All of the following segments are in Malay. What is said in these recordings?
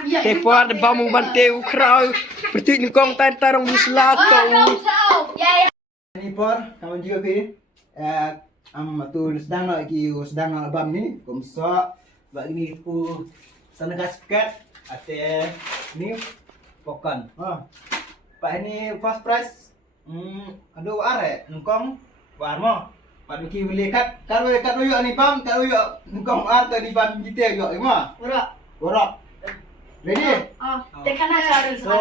Kepar de bamu banteu krau. Berarti ni kong tan tarong di selato. Ni por kawan juga ke tu sedang nak sedang nak album ni komsa bagi ni ku sana kasket ate ni pokan pak ini first price aduh are nungkong war mo pak ki beli kat uyuk ni pam kat uyuk nungkong ar tu di pam kita uyuk mo borok ready Tekan aja so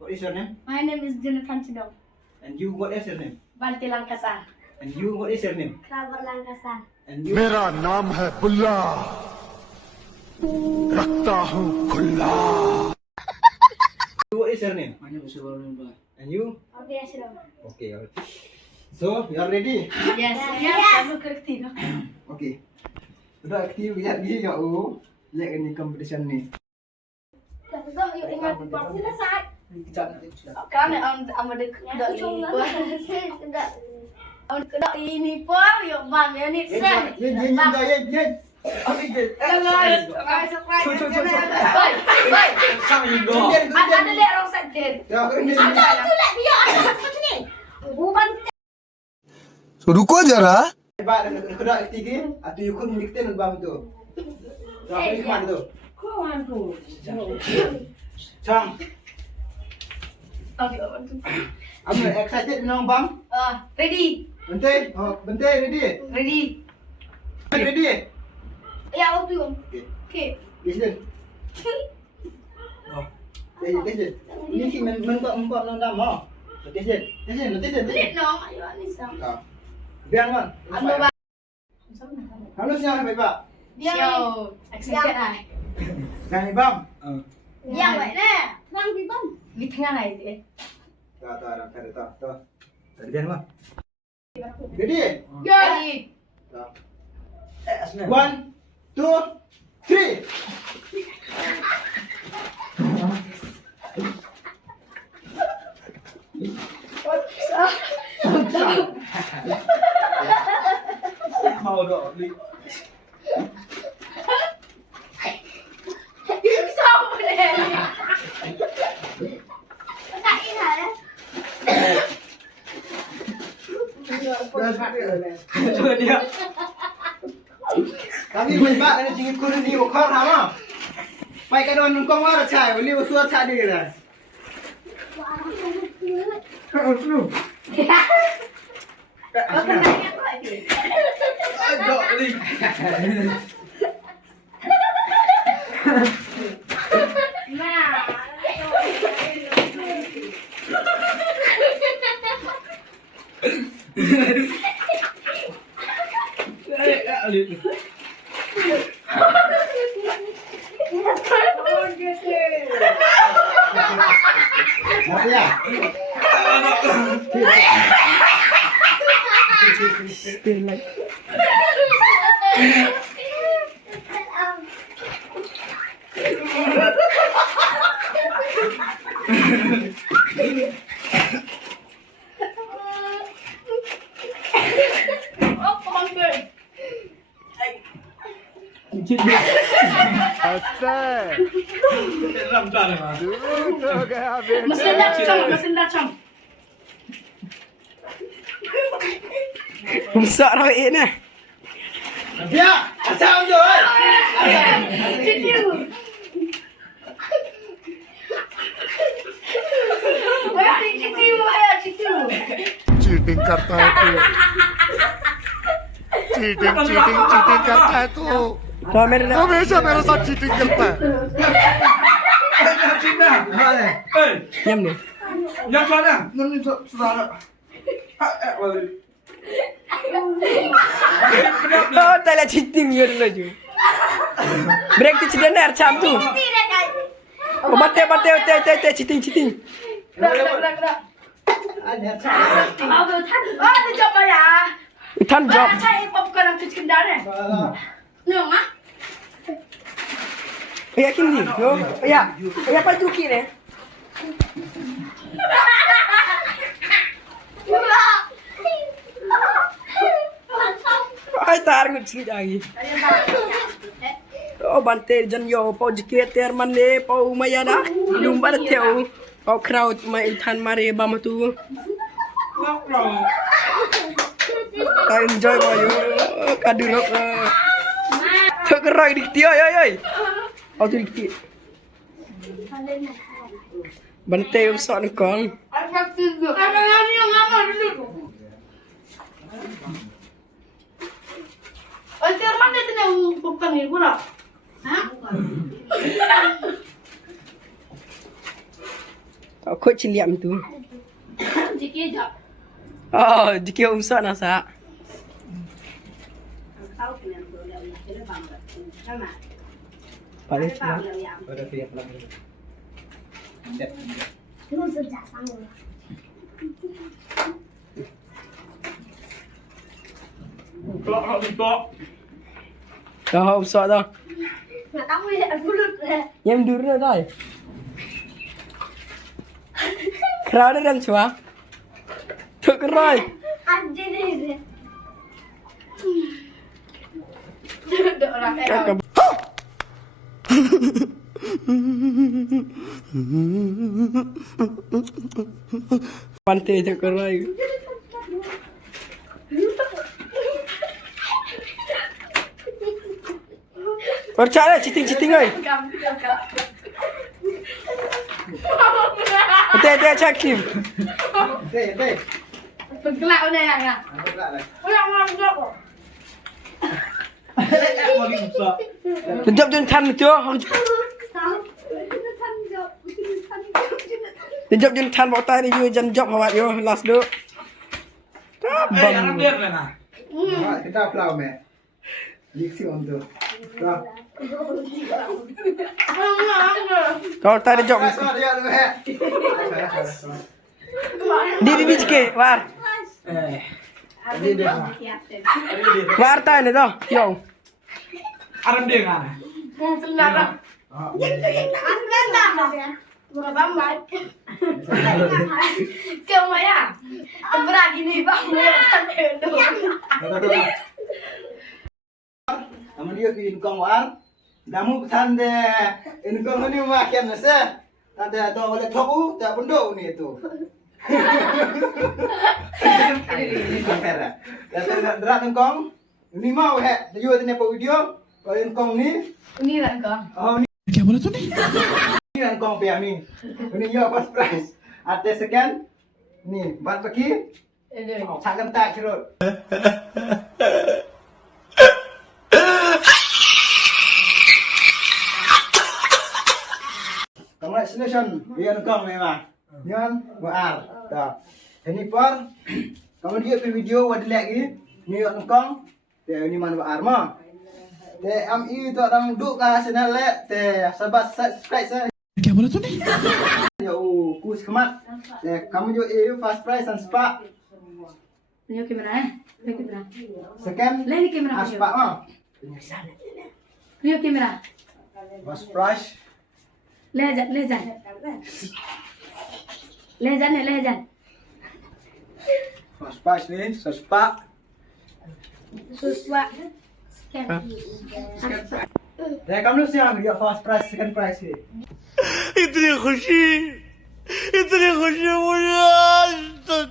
what is your name My name is Jonathan Chidong. and you what is your name Banti Langkasar. and you what is your name Krabar Langkasar. and you मेरा नाम है बुल्ला रखता हूँ खुला what is your name and you Okay, Ashram. okay alright. So you are ready Yes, I'm correct. okay sudah aktif lihat gini ya lihat ini competition ni Yuk ingat selesai. kejap nanti sudah Kan am ada kedok ini. Am kedok ini pun yuk bang ya ni sen. yen ambil je Ada lihat orang sakit. रुको जरा Hebat kedok ketiga atau you kun nikten bang tu so apa ni mana tu Chang I'm excited nang bang Ready, bentar ready ready ya waktu yuk. okay Okay. listen listen ini si membuat nang mo listen Lihat dong, ayo Anissa. biar man Ando ba? kamu siapa bapak Dia excited ah. Yang ni bang Yang baik ni. Bang di bang. Di tengah lah itu. tak. Tadi biar bang. Ready? Ready. 1, 2, 3. Mau dong. Bisa boleh. Tak ingat ya. Coba dia. Kami hebat ada jingit kurun ni ukor sama. Pai ka don nungkong war chai, beli usuat cha di lah. Kau kena ingat apa itu? Dok li. Nah. Apa ya? Oh, pangkul. हो गया बेटा Mesin dah cam. Besar lah ni. Ya, asal tu. Cicu. Cicu. Cheating करता है तू चीटिंग करता है तू Kamera dah. हमेशा मेरे साथ चीटिंग करता है Diam ni. Yang mana? Nanti sudah. Oh, tak lah cheating je dulu je. Break tu cerita nak macam tu. Oh, bate, cheating. Gerak. Ada Ada job ya. Tan job. Cari popcorn dalam cuci kendara ni. Nung ah. Yakin ni? Yo. Ya. Ya apa tu kira? Ay, tarik ngut sikit lagi. Bante jan yo pau jike ter mane pau maya dah. Lum bar theo. Pau crowd mai than mare bam tu. Ta enjoy boy yo. Kadu lok. Thok roi dik tio oi. Au tu dik. Bante usok ni kong. Mana tu yang bukan ni pula? Hah? Kau ciliam tu. Jiki jap. Oh, jike usok nasa. Tahu kena boleh yang kena bangga. Sama. Paling Tahu yang. Pada pihak belakang. Dek. Lu sejak sama. Kau usok dah. Nak tahu ya bulut. Yang dulu dah. Crowd dan cua. Thok roi. Anjir ni. Duduk orang Kakak. Bante thok roi. Percaya citing-citing oi. Hati-hati cak Kim. Dek. Bergelak ni nak. Belak lah. Orang orang jawab. Mau diusok. Jom jom tan tu. Jom tan bawa tay ni you jan job hawat yo last do. Bang. Kita pelau me. Diksi untuk. Dah. Kau tay ni job. Dia tu he. Di cike war. War tay ni dah. Yo. Aram dia kan. Senang. Bukan bambai. Kau maya. Berani ni bang. Kamu dia ke income war. Namu pesan de income ni makan nase. Tante tu boleh tahu tak benda ni tu. Dah berat income. Ni mau he. Dia tu ni video. Kalau income ni. Ini lah kau. Oh ni. क्या बोला तूने? Ni income pe ni. Ini yo first prize. Ada second. Ni buat pergi. Takkan tak cerut. Congratulations, dia nukang memang. Jangan buat tak. Ini par, kamu dia video wadah lagi. Ni nukang, teh ini mana buat mah. Teh tu orang duk ke channel teh sahabat subscribe saya. क्या बोला तूने? Ya kus kemat. Teh kamu juga first prize dan spa. Ini kamera Ini kamera. Second, Lain kamera. spa mah. Ini kamera. First prize. ले जा ले जा First prize ni, spa. Suswa Teh kamu siapa dia first prize, second prize ni? इतनी खुशी मुझे आज तक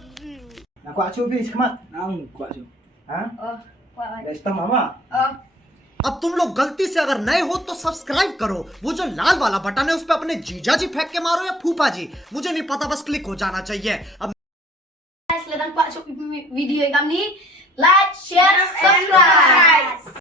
Nak kuat cubi semat. Nang kuat cubi. Hah? Dah setengah mama. अब तुम लोग गलती से अगर नए हो तो सब्सक्राइब करो, वो जो लाल वाला बटन है उस पे अपने जीजा जी फेंक के मारो या फूफा जी, मुझे नहीं पता, बस क्लिक हो जाना चाहिए। अब Guys, letang pak video kami. Like, share, subscribe.